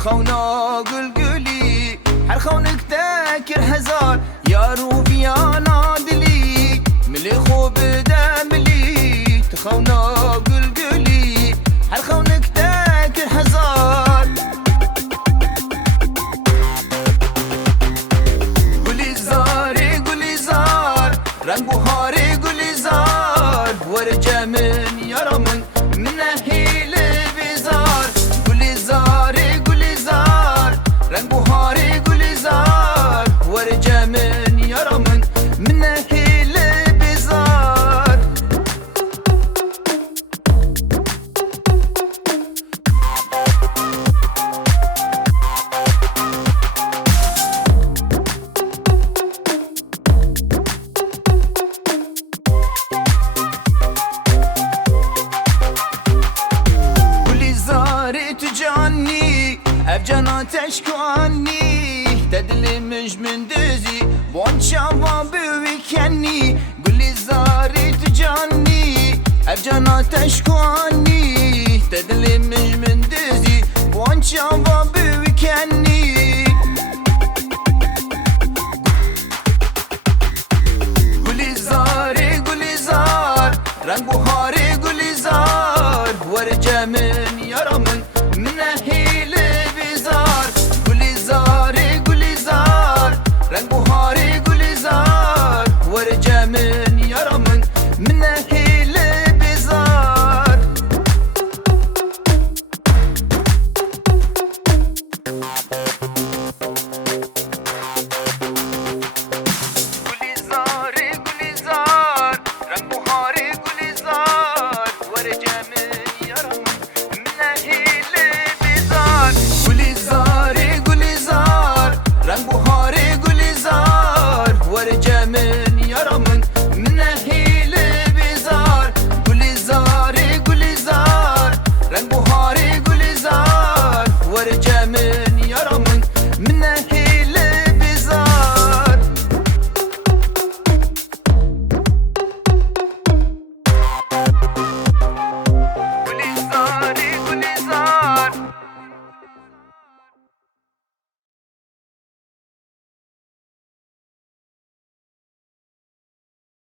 تخونا گلگلی هر خونک تکر هزار یارو بیانا دلی ملی خوب دملی تخونا گلگلی هر خونک تکر هزار گلی زار رنگ بهاری گلی زار ورجه من یارمن من هیل بیزار گلی زار رنگ بهاری گلی زار ورجه من یارمن من هیل بیزار تجاني أفجانا تشكواني تدلي مش من دزي وان شباب ويكني قولي زاري تجاني أفجانا تشكواني